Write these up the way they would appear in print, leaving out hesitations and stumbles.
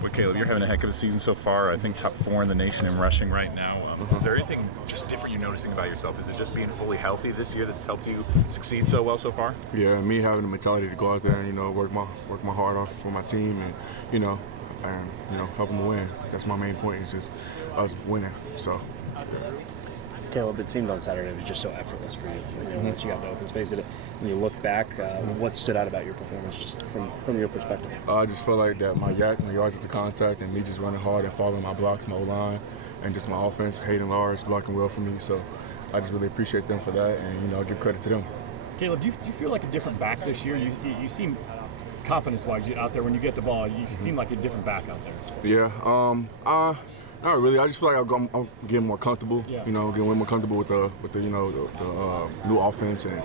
Well, Kaleb, you're having a heck of a season so far. I think top 4 in the nation in rushing right now. Is there anything just different you're noticing about yourself? Is it just being fully healthy this year that's helped you succeed so well so far? Yeah, me having the mentality to go out there and work my heart off for my team and help them win. That's my main point. Is just us winning. So. Kaleb, it seemed on Saturday it was just so effortless for you. Once you got to open space, when you look back, what stood out about your performance, just from your perspective? I just felt like that my yards at the contact and me just running hard and following my blocks, my O-line, and just my offense, Hayden Large blocking well for me. So I just really appreciate them for that, and I give credit to them. Caleb, do you feel like a different back this year? You seem confidence-wise out there when you get the ball. You seem like a different back out there. Yeah. Not really. I just feel like I'm getting more comfortable. Yeah. Getting way more comfortable with the new offense and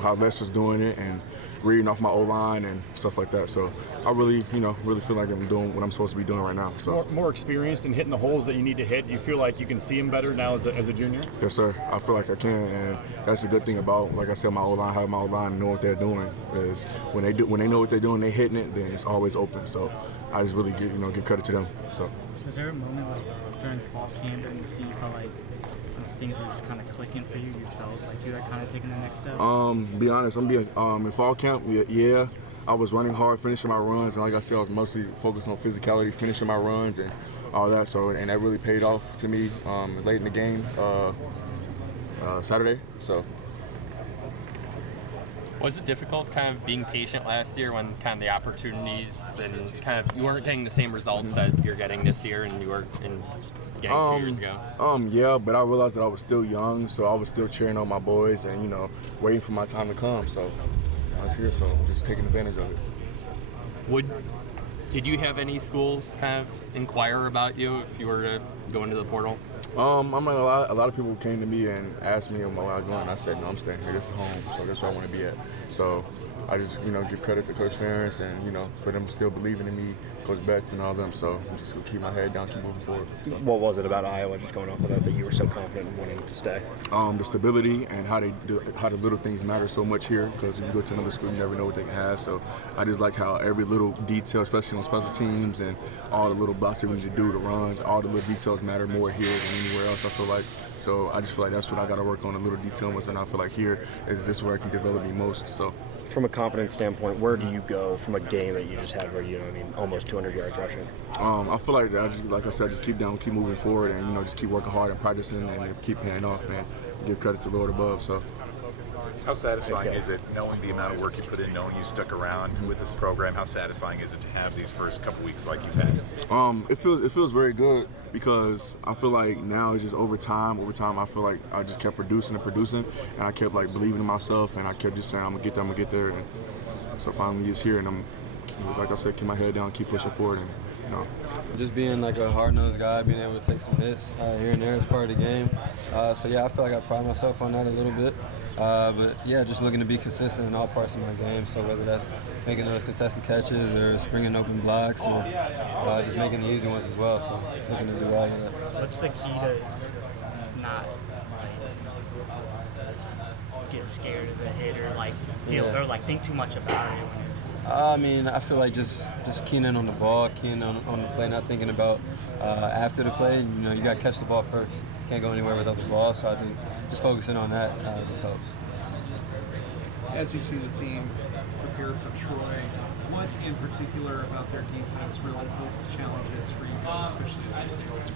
how Lester's doing it and reading off my O-line and stuff like that. So I really feel like I'm doing what I'm supposed to be doing right now. So more experienced in hitting the holes that you need to hit. Do you feel like you can see them better now as a junior? Yes, sir. I feel like I can, and that's a good thing about, like I said, my O-line, having my O-line and know what they're doing. Because when they know what they're doing, they're hitting it, then it's always open. So I just really give credit to them. So. Was there a moment like during fall camp during the season you felt like things were just kind of clicking for you? You felt like you had kind of taken the next step? Be honest, in fall camp, yeah, I was running hard, finishing my runs, and like I said, I was mostly focused on physicality, finishing my runs and all that. So, and that really paid off to me late in the game Saturday. So. Was it difficult kind of being patient last year when kind of the opportunities and kind of you weren't getting the same results that you're getting this year and you were getting 2 years ago? Yeah, but I realized that I was still young, so I was still cheering on my boys and, waiting for my time to come. So I was here, so just taking advantage of it. Did you have any schools kind of inquire about you if you were to go into the portal? A lot of people came to me and asked me where I was going. I said, no, I'm staying here. This is home, so that's where I want to be at. So I just, give credit to Coach Ferentz and, for them still believing in me, Coach Betts and all them. So I'm just going to keep my head down, keep moving forward. So. What was it about Iowa, just going off of that you were so confident in wanting to stay? The stability and how the little things matter so much here, because if you go to another school, you never know what they can have. So I just like how every little detail, especially on special teams and all the little blocks that we need to do, the runs, all the little details matter more here than anywhere else, I feel like. So I just feel like that's what I got to work on, the little details, and I feel like here is this where I can develop me most. So. From a confidence standpoint, where do you go from a game that you just had where almost 200 yards rushing? I feel like like I said, just keep moving forward, and just keep working hard and practicing, and keep paying off, and give credit to the Lord above. So. How satisfying is it knowing the amount of work you put in, knowing you stuck around with this program? How satisfying is it to have these first couple weeks like you've had? It feels very good because I feel like now it's just over time. Over time, I feel like I just kept producing, and I kept believing in myself, and I kept just saying I'm gonna get there, And so finally it's here, and I'm, like I said, keep my head down, keep pushing forward, and Just being like a hard-nosed guy, being able to take some hits here and there is part of the game. So yeah, I feel like I pride myself on that a little bit. But yeah, just looking to be consistent in all parts of my game. So whether that's making those contested catches or springing open blocks or just making the easy ones as well. So looking to do all of that. What's the key to not get scared of the hit or or think too much about it when it's? I feel like just keying in on the ball, keying on the play, not thinking about after the play. You got to catch the ball first. Can't go anywhere without the ball. So I think just focusing on that just helps. As you see the team prepare for Troy, what in particular about their defense really poses challenges for you guys, especially as receivers?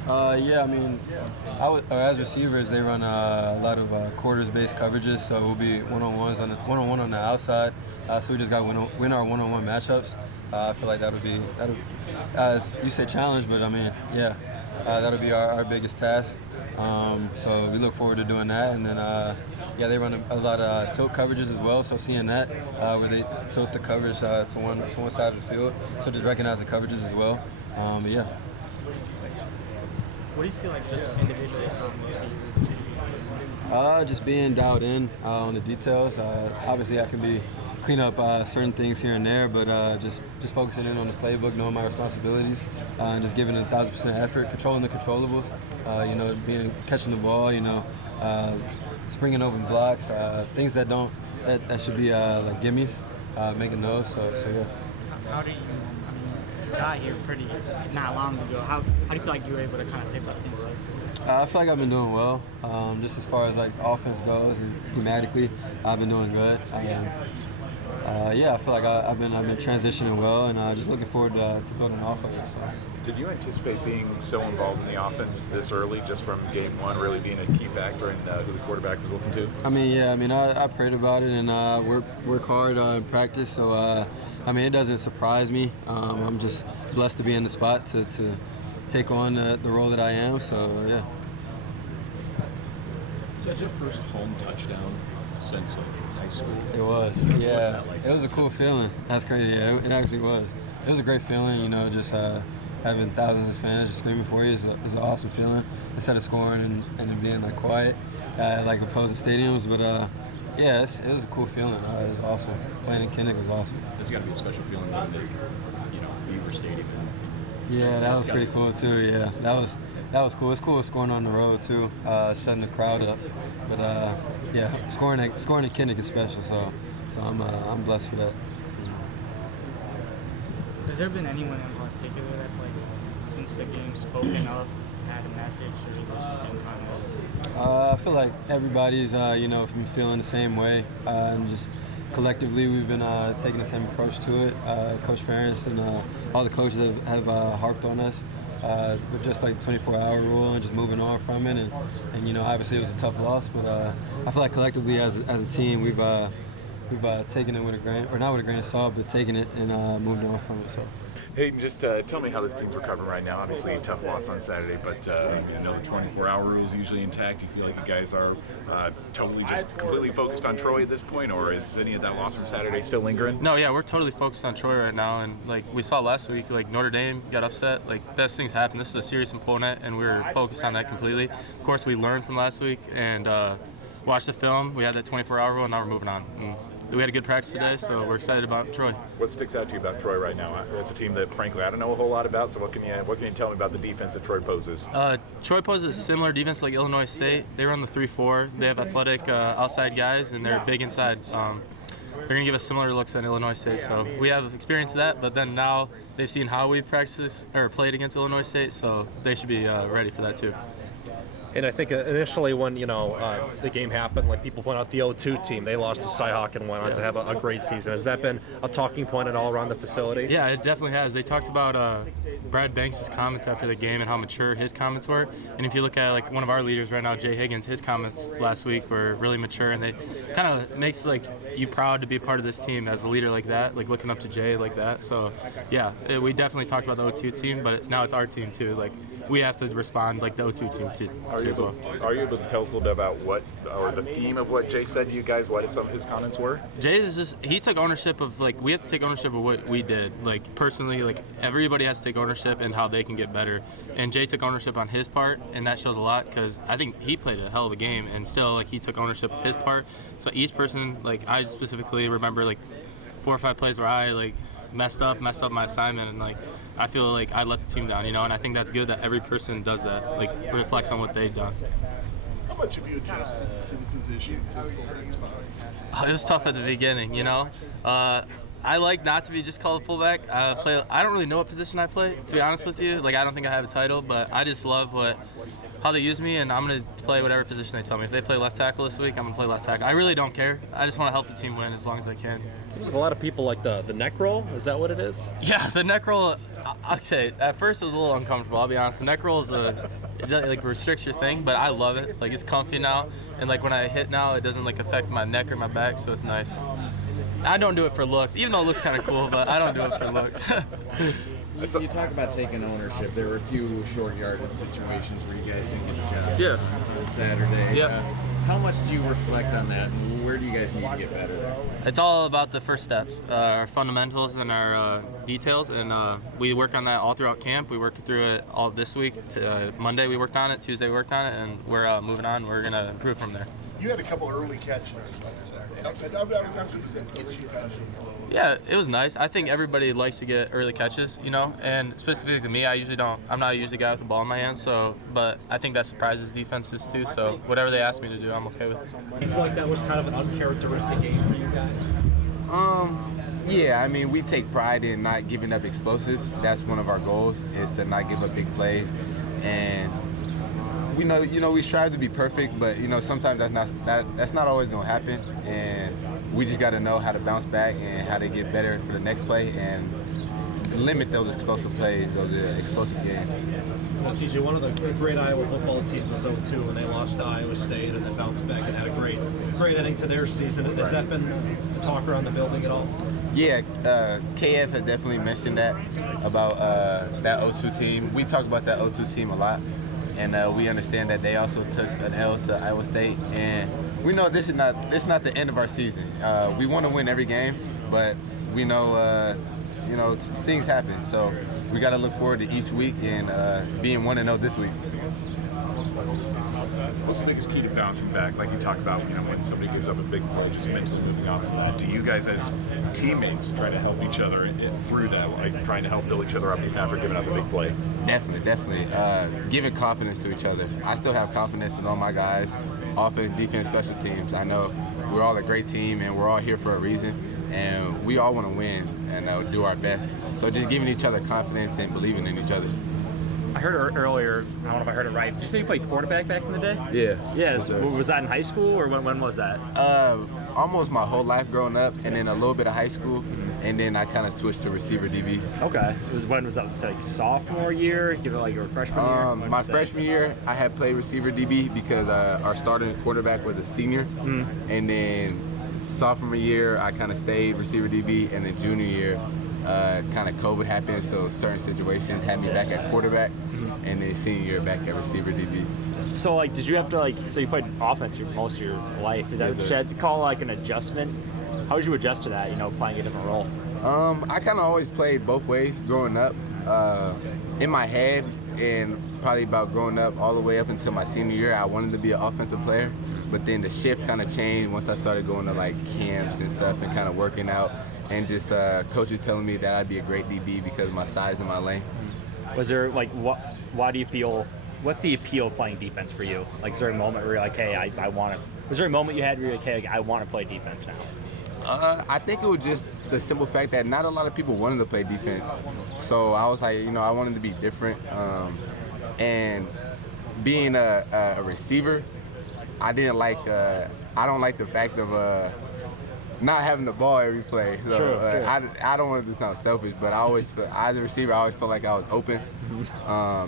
As receivers, they run a lot of quarters-based coverages, so we'll be one-on-one on the outside. So we just got to win our one-on-one matchups. I feel like that'll be as you say challenge, but that'll be our biggest task. So we look forward to doing that, and then they run a lot of tilt coverages as well. So seeing that where they tilt the coverage to one side of the field, so just recognize the coverages as well. What do you feel like just individually is going on? Just being dialed in on the details. Obviously, I can clean up certain things here and there, but just focusing in on the playbook, knowing my responsibilities, and just giving it 1,000% effort, controlling the controllables. Catching the ball, springing open blocks, things that should be like gimmies, making those. So yeah. How do you? got here pretty not long ago. How do you feel like you were able to kind of pick up things? I feel like I've been doing well. Just as far as like offense goes, schematically, I've been doing good. Yeah, I feel like I've been transitioning well, and just looking forward to building off of it. So. Did you anticipate being so involved in the offense this early, just from game one, really being a key factor in who the quarterback was looking to? I prayed about it and work hard in practice. So, it doesn't surprise me. I'm just blessed to be in the spot to take on the role that I am. So, yeah. Was that your first home touchdown since high school? It was, yeah. It was a cool feeling. That's crazy. Yeah, it actually was. It was a great feeling, just having thousands of fans just screaming for you is an awesome feeling. Instead of scoring and being like quiet, like opposing stadiums. But yeah, it was a cool feeling. It was awesome. Playing in Kinnick was awesome. It's got to be a special feeling when Beaver Stadium. Yeah, that was pretty cool too. Yeah, that was cool. It's cool scoring on the road too, shutting the crowd up. But yeah, scoring at Kinnick is special. So I'm blessed for that. Has there been anyone in particular that's like since the game spoken up, had a message, or has it just been kind of? I feel like everybody's been feeling the same way, and just collectively we've been taking the same approach to it. Coach Ferentz and all the coaches have harped on us with just like the 24-hour rule and just moving on from it. And obviously it was a tough loss, but I feel like collectively as a team we've taken it with a grain, or not with a grain of salt, but taken it and moved on from it. So. Hayden, just tell me how this team's recovering right now. Obviously, a tough loss on Saturday, but the 24-hour rule is usually intact. Do you feel like you guys are totally just completely focused on Troy at this point, or is any of that loss from Saturday still lingering? No, yeah, we're totally focused on Troy right now, and like we saw last week, like Notre Dame got upset. Like best things happen. This is a serious opponent, and we were focused on that completely. Of course, we learned from last week and watched the film. We had that 24-hour rule, and now we're moving on. And we had a good practice today, so we're excited about Troy. What sticks out to you about Troy right now? It's a team that, frankly, I don't know a whole lot about. So what can you tell me about the defense that Troy poses? Troy poses a similar defense like Illinois State. They run the 3-4. They have athletic outside guys, and they're big inside. They're going to give us similar looks than Illinois State. So we have experience of that, but then now they've seen how we practice or played against Illinois State, so they should be ready for that too. And I think initially when, the game happened, like people point out the 0-2 team, they lost to Cyhawk and went on to have a great season. Has that been a talking point at all around the facility? Yeah, it definitely has. They talked about Brad Banks' comments after the game and how mature his comments were. And if you look at like one of our leaders right now, Jay Higgins, his comments last week were really mature, and they kind of makes like you proud to be a part of this team as a leader like that, like looking up to Jay like that. So yeah, we definitely talked about the 0-2 team, but now it's our team too. Like we have to respond like the 0-2 team too as well. Are you able to tell us a little bit about what, or the theme of what Jay said to you guys, what some of his comments were? Jay is just, he took ownership of, like, we have to take ownership of what we did. Like, personally, like, everybody has to take ownership and how they can get better. And Jay took ownership on his part, and that shows a lot because I think he played a hell of a game, and still, like, he took ownership of his part. So each person, like, I specifically remember, like, 4 or 5 plays where I, like, messed up my assignment, and, like, I feel like I let the team down, and I think that's good that every person does that, like, reflects on what they've done. How much have you adjusted to the position, to the fullback spot? It was tough at the beginning, I like not to be just called a fullback. I don't really know what position I play, to be honest with you. Like, I don't think I have a title, but I just love how they use me, and I'm going to play whatever position they tell me. If they play left tackle this week, I'm going to play left tackle. I really don't care. I just want to help the team win as long as I can. Seems like a lot of people like the neck roll. Is that what it is? Yeah, the neck roll, okay, at first it was a little uncomfortable, I'll be honest. The neck roll is it restricts your thing, but I love it. Like, it's comfy now, and like when I hit now, it doesn't like affect my neck or my back, so it's nice. I don't do it for looks, even though it looks kind of cool, but I don't do it for looks. You talk about taking ownership. There were a few short yardage situations where you guys didn't get the job on Saturday. Yep. How much do you reflect on that, and where do you guys need to get better there? It's all about the first steps, our fundamentals and our details, and we work on that all throughout camp. We worked through it all this week. Monday we worked on it, Tuesday we worked on it, and we're moving on. We're going to improve from there. You had a couple early catches on Saturday. How good was that get you kind of flow? Yeah, it was nice. I think everybody likes to get early catches, and specifically me, I'm not usually the guy with the ball in my hands, but I think that surprises defenses too, so whatever they ask me to do, I'm okay with. Do you feel like that was kind of an uncharacteristic game for you guys? Yeah, I mean, we take pride in not giving up explosives. That's one of our goals, is to not give up big plays. And we know, we strive to be perfect, but sometimes that's not always going to happen. And we just got to know how to bounce back and how to get better for the next play and limit those explosive plays, those explosive games. Well, TJ, one of the great Iowa football teams was 0-2 when they lost to Iowa State and then bounced back and had a great ending to their season. Has that been a talk around the building at all? Yeah, KF had definitely mentioned that about that 0-2 team. We talk about that 0-2 team a lot, and we understand that they also took an L to Iowa State. And we know this is not the end of our season. We want to win every game, but we know things happen. So we got to look forward to each week and being 1-0 this week. What's the biggest key to bouncing back? Like you talked about, when somebody gives up a big play, just mentally moving off of that. Do you guys as teammates try to help each other through that, like trying to help build each other up even after giving up a big play? Definitely. Giving confidence to each other. I still have confidence in all my guys, offense, defense, special teams. I know we're all a great team and we're all here for a reason, and we all want to win and do our best. So just giving each other confidence and believing in each other. I heard earlier, I don't know if I heard it right. Did you say you played quarterback back in the day? Yeah. Yeah. Was that in high school or when was that? Almost my whole life growing up, and then a little bit of high school, and then I kind of switched to receiver DB. Okay. When was that? Was that like sophomore year? Give it like your freshman year? My freshman year, I had played receiver DB because our starting quarterback was a senior, and then sophomore year I kind of stayed receiver DB, and then junior year. Kind of COVID happened, so certain situations had me back at quarterback, and then senior year back at receiver DB. So, like, did you have to, so you played offense most of your life. Is that what you had to call, like, an adjustment? How did you adjust to that, playing a different role? I kind of always played both ways growing up. In my head, and probably about growing up all the way up until my senior year, I wanted to be an offensive player, but then the shift kind of changed once I started going to, camps and stuff and kind of working out. And just coaches telling me that I'd be a great DB because of my size and my length. Was there, why do you feel, what's the appeal of playing defense for you? Like, is there a moment where you're like, hey, I want to, was there a moment you had where you're like, hey, I want to play defense now? I think it was just the simple fact that not a lot of people wanted to play defense. So I was like, I wanted to be different. And being a receiver, I don't like the fact of not having the ball every play. So Sure. I don't want it to sound selfish, but as a receiver, I always felt like I was open.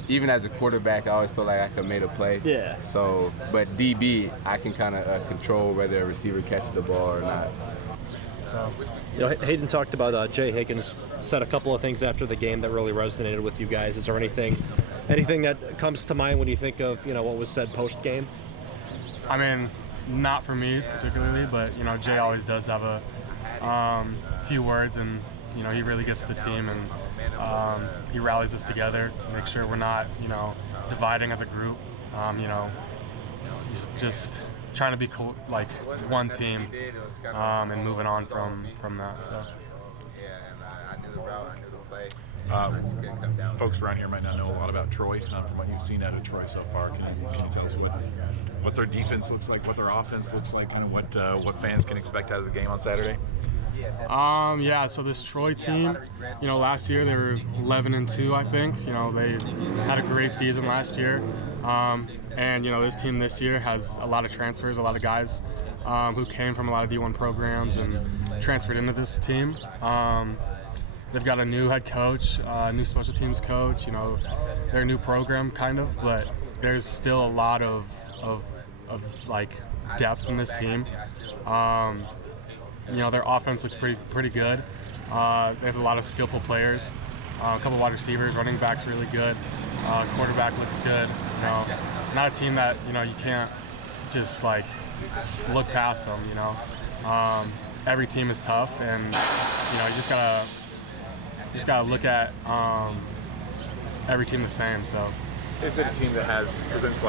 Even as a quarterback, I always felt like I could make a play. Yeah. So, but DB, I can kind of control whether a receiver catches the ball or not. So, Hayden talked about Jay Higgins, said a couple of things after the game that really resonated with you guys. Is there anything that comes to mind when you think of what was said post game? I mean, not for me particularly, but Jay always does have a few words, and he really gets to the team, and he rallies us together, make sure we're not dividing as a group. Just trying to be cool, like one team, and moving on from that. So. Folks around here might not know a lot about Troy, not from what you've seen out of Troy so far. Can you tell us what their defense looks like, what their offense looks like, kind of what fans can expect out of the game on Saturday? So this Troy team, last year they were 11-2, I think. They had a great season last year. And this team this year has a lot of transfers, a lot of guys who came from a lot of D1 programs and transferred into this team. They've got a new head coach, new special teams coach. They're a new program kind of, but there's still a lot of depth in this team. Their offense looks pretty good. They have a lot of skillful players, a couple wide receivers, running backs really good. Quarterback looks good. Not a team that you can't just look past them. Every team is tough, and you just gotta look at every team the same. So. Is it a team that presents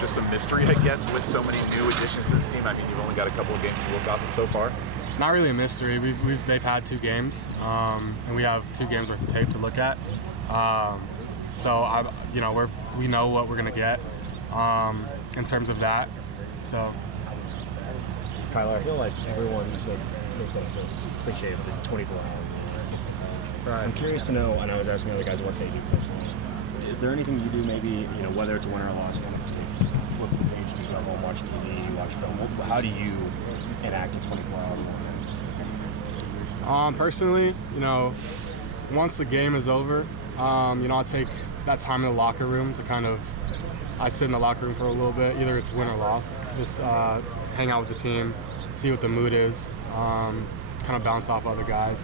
just some mystery, I guess, with so many new additions to this team? I mean, you've only got a couple of games to look off of so far. Not really a mystery. They've had 2 games, and we have 2 games worth of tape to look at. So we know what we're gonna get in terms of that. So. Kyler, I feel like everyone, there's like this cliche of the 24-hour. I'm curious to know, and I was asking other guys what they do personally. Is there anything you do, maybe, whether it's a win or a loss, kind of to flip the page, to go home, watch TV, watch film? How do you enact a 24-hour moment? Personally, once the game is over, I'll take that time in the locker room to I sit in the locker room for a little bit, either it's win or loss, just hang out with the team, see what the mood is, kind of bounce off other guys.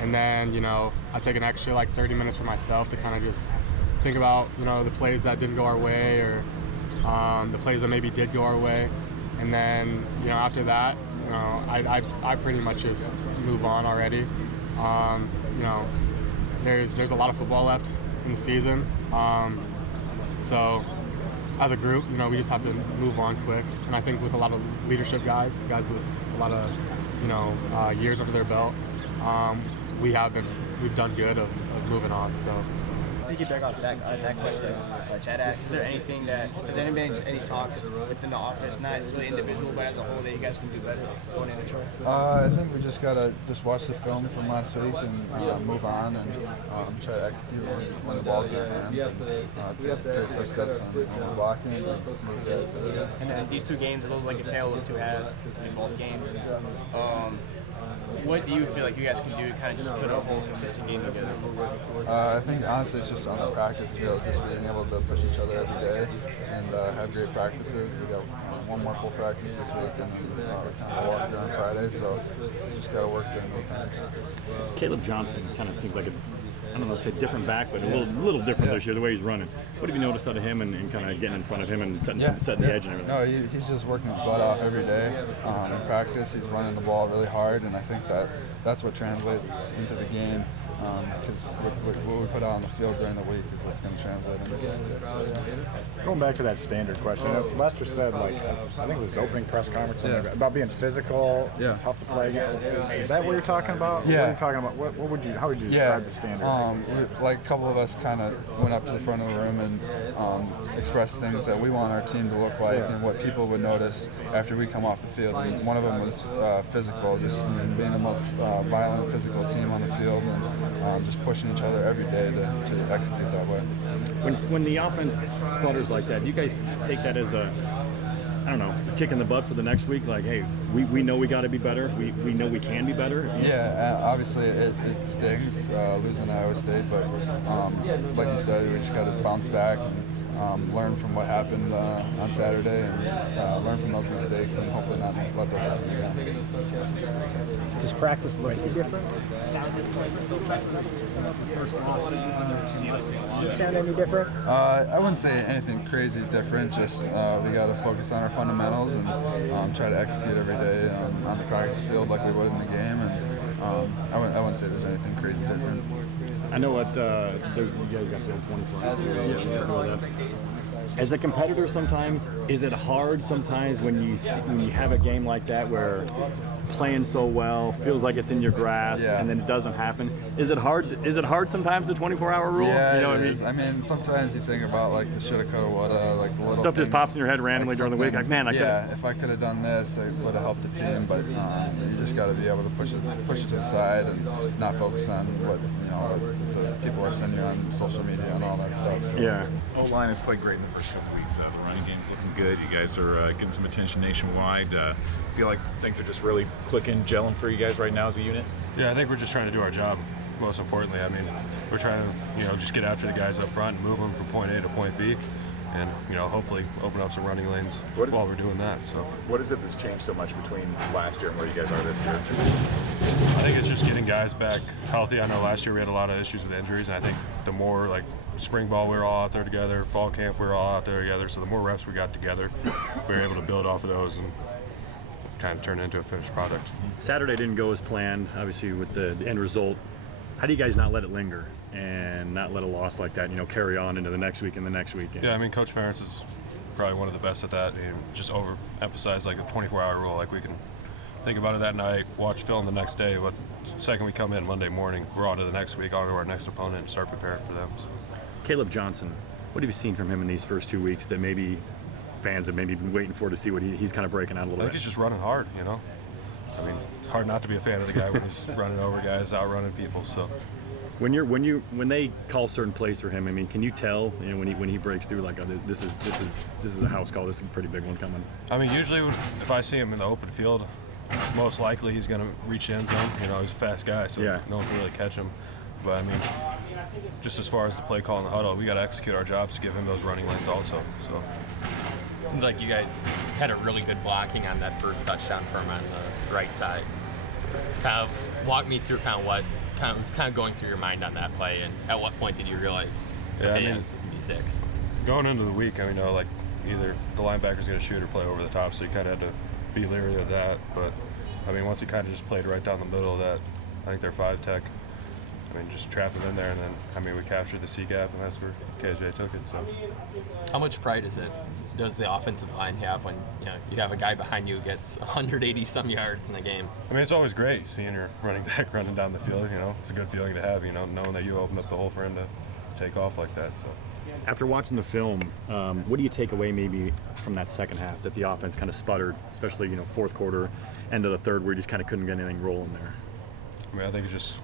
And then, I take an extra 30 minutes for myself to kind of just think about, the plays that didn't go our way, or the plays that maybe did go our way. And then, after that, I pretty much just move on already. There's a lot of football left in the season. So as a group, we just have to move on quick. And I think with a lot of leadership guys with a lot of, years under their belt, we've done good of moving on. So. Piggyback off that question Chad asked, is there anything has there been any talks within the office, not really individual, but as a whole, that you guys can do better going into Troy? I think we just gotta watch the film from last week and move on and try to execute when the ball's in our hands and take the first steps on blocking and move guys. And then these two games, a little like a tale of two halves in both games. What do you feel like you guys can do to kind of just put a whole consistent game together? I think honestly it's just on the practice field, just being able to push each other every day and have great practices. We got one more full practice this week and then kind of walk on Friday, so just got to work during those times. Kaleb Johnson kind of seems like say different back, but a little different this year, the way he's running. What have you noticed out of him and kind of getting in front of him and setting the edge and everything? No, he's just working his butt off every day. In practice, he's running the ball really hard, and I think that's what translates into the game. Because what we put out on the field during the week is what's going to translate into Saturday. Going back to that standard question, Lester said, I think it was his opening press conference, about being physical, tough to play against. Is that what you're talking about? Yeah. What are you talking about? How would you describe the standard? A couple of us kind of went up to the front of the room and expressed things that we want our team to look like and what people would notice after we come off the field. And one of them was physical, just being the most violent physical team on the field and just pushing each other every day to execute that way. When the offense sputters like that, do you guys take that as a kick in the butt for the next week? Like, hey, we know we got to be better. We know we can be better. Yeah, obviously it stings losing Iowa State, but like you said, we just got to bounce back and learn from what happened on Saturday and learn from those mistakes and hopefully not let those happen again. Does practice look any different? Does it sound any different? I wouldn't say anything crazy different. Just we got to focus on our fundamentals and try to execute every day on the practice field like we would in the game. And I wouldn't say there's anything crazy different. I know what you guys got the 24 hours. As a competitor, sometimes is it hard? Sometimes when you have a game like that where playing so well feels like it's in your grasp, and then it doesn't happen. Is it hard? Is it hard sometimes, the 24-hour rule? Yeah, you know it what is. I mean, sometimes you think about the shoulda, coulda, woulda, the little stuff just things, pops in your head randomly during the week. Like, man, if I could have done this, it would have helped the team. But you just got to be able to push it to the side and not focus on what the people are sending you on social media and all that stuff. So. Yeah. O-line has played great in the first couple weeks. The running game's looking good. You guys are getting some attention nationwide. Feel like things are just really clicking, gelling for you guys right now as a unit? Yeah, I think we're just trying to do our job, most importantly. I mean, we're trying to, just get after the guys up front and move them from point A to point B and, hopefully open up some running lanes while we're doing that. So, what is it that's changed so much between last year and where you guys are this year? I think it's just getting guys back healthy. I know last year we had a lot of issues with injuries, and I think the more, spring ball we were all out there together, fall camp we were all out there together, so the more reps we got together, we were able to build off of those and kind of turn it into a finished product. Saturday didn't go as planned, obviously, with the end result. How do you guys not let it linger and not let a loss like that, carry on into the next week and the next weekend? Yeah, I mean, Coach Ferentz is probably one of the best at that. And just overemphasize a 24-hour rule. We can think about it that night, watch film the next day, but the second we come in Monday morning, we're on to the next week, on to our next opponent, and start preparing for them. So. Kaleb Johnson, what have you seen from him in these first 2 weeks that maybe fans have maybe been waiting for to see what he's kind of breaking out a little bit? I think he's just running hard, I mean, hard not to be a fan of the guy when he's running over guys, outrunning people. So. When they call certain plays for him, I mean, can you tell, you know, when he breaks through, like, oh, this is a house call, this is a pretty big one coming? I mean, usually if I see him in the open field, most likely he's going to reach the end zone. You know, he's a fast guy, so no one can really catch him. But I mean, just as far as the play call in the huddle, we got to execute our jobs to give him those running lanes also. So. Seems like you guys had a really good blocking on that first touchdown for him on the right side. Kind of walk me through kind of what was going through your mind on that play, and at what point did you realize, this is B6? Going into the week, I mean, like either the linebacker's going to shoot or play over the top, so you kind of had to be leery of that. But I mean, once he kind of just played right down the middle of that, I think they're 5-tech. I mean, just trapped him in there, and then I mean, we captured the C gap, and that's where KJ took it. So, how much pride does the offensive line have when you have a guy behind you who gets 180 some yards in a game? I mean, it's always great seeing your running back running down the field. You know, it's a good feeling to have. You know, knowing that you opened up the hole for him to take off like that. So, after watching the film, what do you take away maybe from that second half that the offense kind of sputtered, especially fourth quarter, end of the third, where you just kind of couldn't get anything rolling there? I mean, I think it just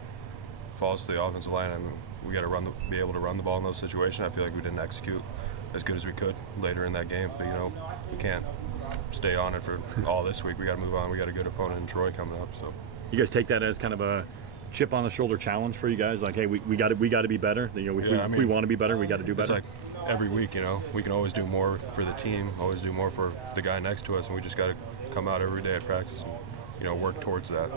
falls to the offensive line. I mean, we got to be able to run the ball in those situations. I feel like we didn't execute as good as we could later in that game, but we can't stay on it for all this week. We got to move on. We got a good opponent in Troy coming up. So, you guys take that as kind of a chip on the shoulder challenge for you guys? Like, hey, we got to be better. If we want to be better, we got to do better. It's like every week, we can always do more for the team, always do more for the guy next to us, and we just got to come out every day at practice and work towards that.